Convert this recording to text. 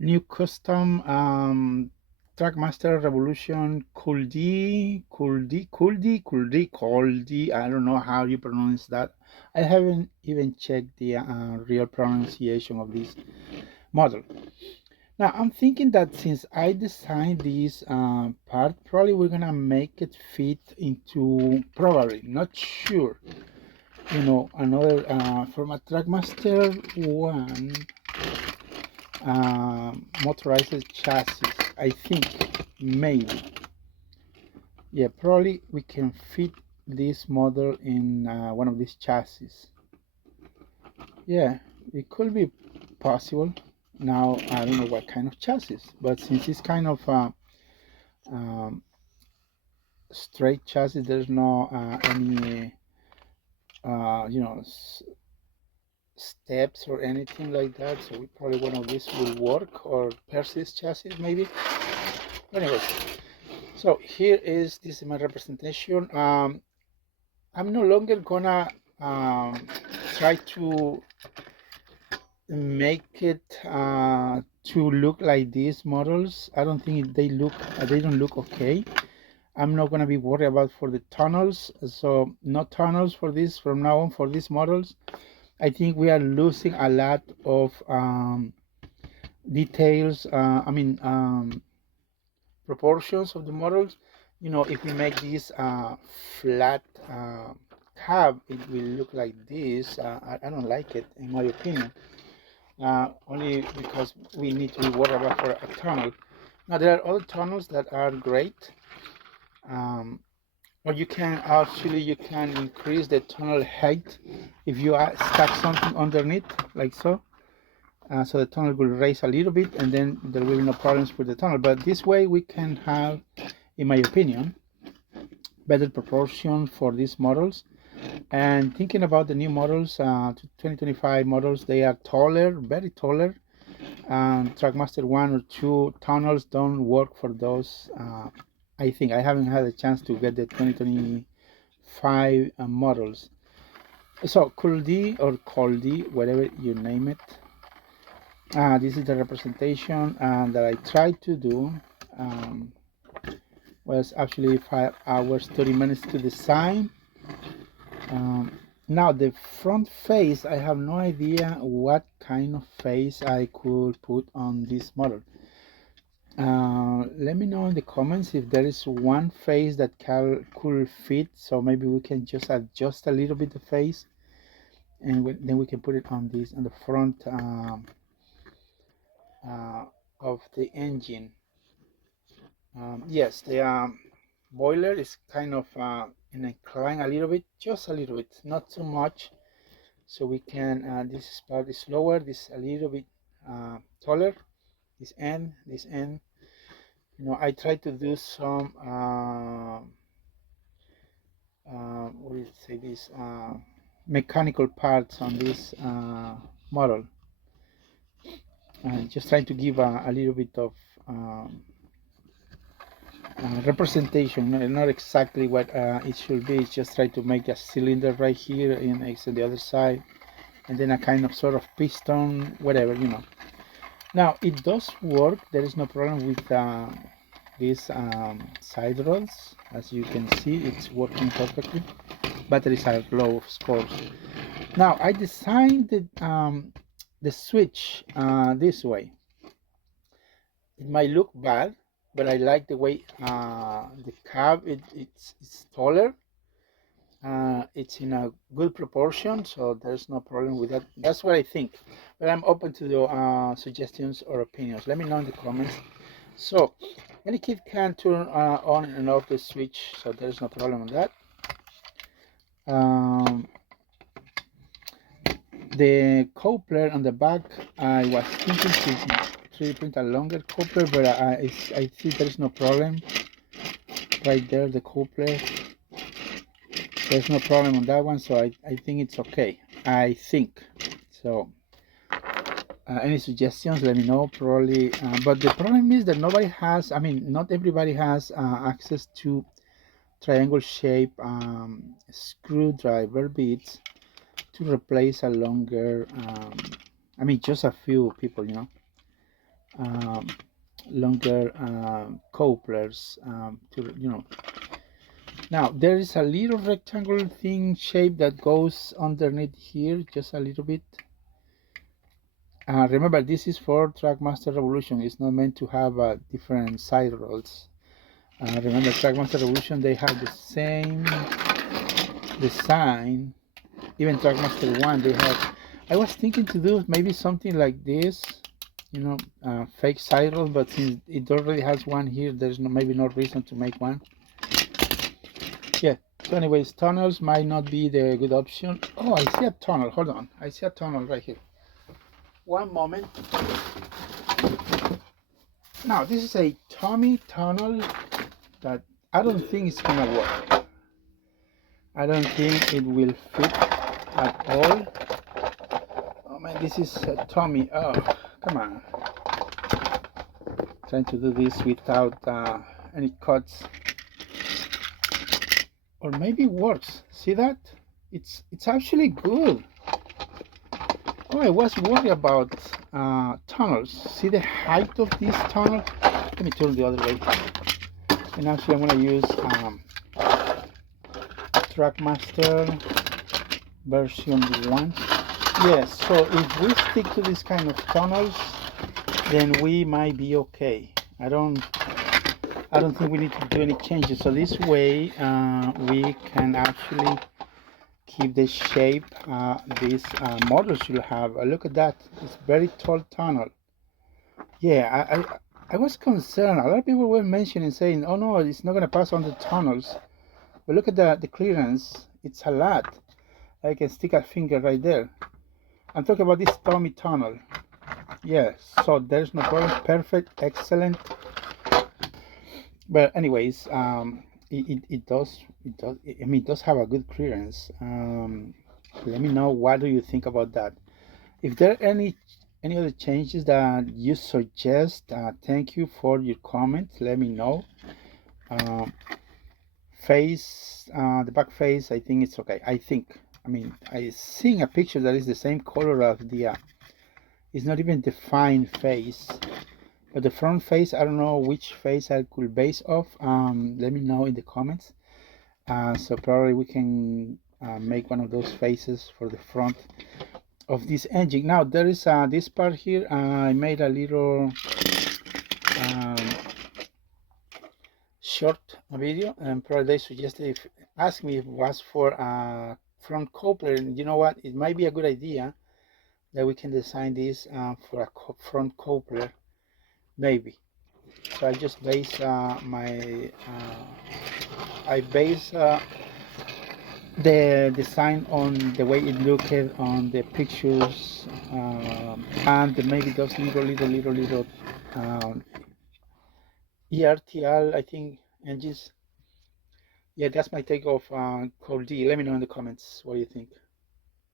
New custom Trackmaster Revolution Culdee. I don't know how you pronounce that. I haven't even checked the real pronunciation of this model. Now I'm thinking that since I designed this part, probably we're gonna make it fit into Plarail. Not sure. Another from a Trackmaster one motorized chassis. I think maybe, yeah, probably we can fit this model in one of these chassis. Yeah, it could be possible. Now I don't know what kind of chassis, but since it's kind of um, straight chassis, there's no any you know steps or anything like that. So we probably one of these will work, or persist chassis maybe. Anyway, so here is this is my representation. I'm no longer gonna try to make it to look like these models. I don't think they don't look okay. I'm not gonna be worried about for the tunnels. So no tunnels for this from now on for these models. I think we are losing a lot of details. Proportions of the models. If we make this flat cab, it will look like this. I don't like it, in my opinion. Only because we need to be worried about for a tunnel. Now there are other tunnels that are great. Or you can increase the tunnel height if you stack something underneath, like so. So the tunnel will raise a little bit, and then there will be no problems with the tunnel. But this way we can have, in my opinion, better proportion for these models. And thinking about the new models, 2025 models, they are taller, very taller. Trackmaster 1 or 2 tunnels don't work for those. I think I haven't had a chance to get the 2025 models. So Culdee or Culdee, whatever you name it. This is the representation that I tried to do. Um, was actually 5 hours 30 minutes to design. Now the front face, I have no idea what kind of face I could put on this model. Let me know in the comments if there is one face that could fit, so maybe we can just adjust a little bit the face, and then we can put it on the front of the engine. Yes, the boiler is kind of incline a little bit, just a little bit, not too much. So we can, this part is lower, this a little bit taller, this end. I try to do some, what do you say, this mechanical parts on this model. Just trying to give a little bit of um, representation, not exactly what it should be. It's just try to make a cylinder right here and next to the other side, and then a kind of sort of piston, whatever. Now it does work. There is no problem with these side rods. As you can see, it's working perfectly. Batteries are low, of course. Now I designed the switch this way. It might look bad, but I like the way the cab it's taller. It's in a good proportion, so there's no problem with that. That's what I think. But I'm open to the suggestions or opinions. Let me know in the comments. So any kid can turn on and off the switch, so there's no problem with that. The coupler on the back, I was thinking to 3D print a longer coupler, but I see there's no problem. Right there, the coupler, there's no problem on that one, so I think it's okay. I think so. Any suggestions, let me know. Probably, but the problem is that not everybody has access to triangle shape screwdriver bits to replace a longer, just a few people. longer couplers to, you know. Now there is a little rectangular thing shape that goes underneath here, just a little bit. Remember, this is for Trackmaster Revolution. It's not meant to have different side rolls. Remember, Trackmaster Revolution, they have the same design. Even Trackmaster 1, they have. I was thinking to do maybe something like this, you know, fake side roll, but since it already has one here, there's maybe no reason to make one. Yeah, so anyways, tunnels might not be the good option. Oh, I see a tunnel. Hold on. I see a tunnel right here. One moment. Now, this is a Tomy tunnel that I don't think it's gonna work. I don't think it will fit at all. Oh man, this is a Tomy. Oh, come on. Trying to do this without any cuts. Or maybe it works. See that? It's actually good. Oh, I was worried about tunnels. See the height of this tunnel? Let me turn the other way. And actually I'm going to use Trackmaster version 1. Yes, so if we stick to this kind of tunnels, then we might be okay. I don't think we need to do any changes. So this way we can actually keep the shape this model should have. Look at that, it's very tall tunnel. Yeah, I was concerned. A lot of people were mentioning, saying, oh no, it's not going to pass on the tunnels. But look at the clearance, it's a lot. I can stick a finger right there. I'm talking about this Tomy tunnel. Yes, so there's no problem. Perfect, excellent. But anyways, it does I mean, it does have a good clearance. Let me know, what do you think about that? If there are any other changes that you suggest, thank you for your comments. Let me know. Face, the back face, I think it's okay. I mean, I seeing a picture that is the same color as the it's not even defined face. But the front face, I don't know which face I could base off. Let me know in the comments. So probably we can make one of those faces for the front of this engine. Now there is this part here. I made a little short video, and probably they suggested, asked me if it was for front coupler, and you know what? It might be a good idea that we can design this for a front coupler, maybe. So I just base I base the design on the way it looked on the pictures, and maybe those little ERTL, I think, engines. Yeah, that's my take of Culdee. Let me know in the comments what you think.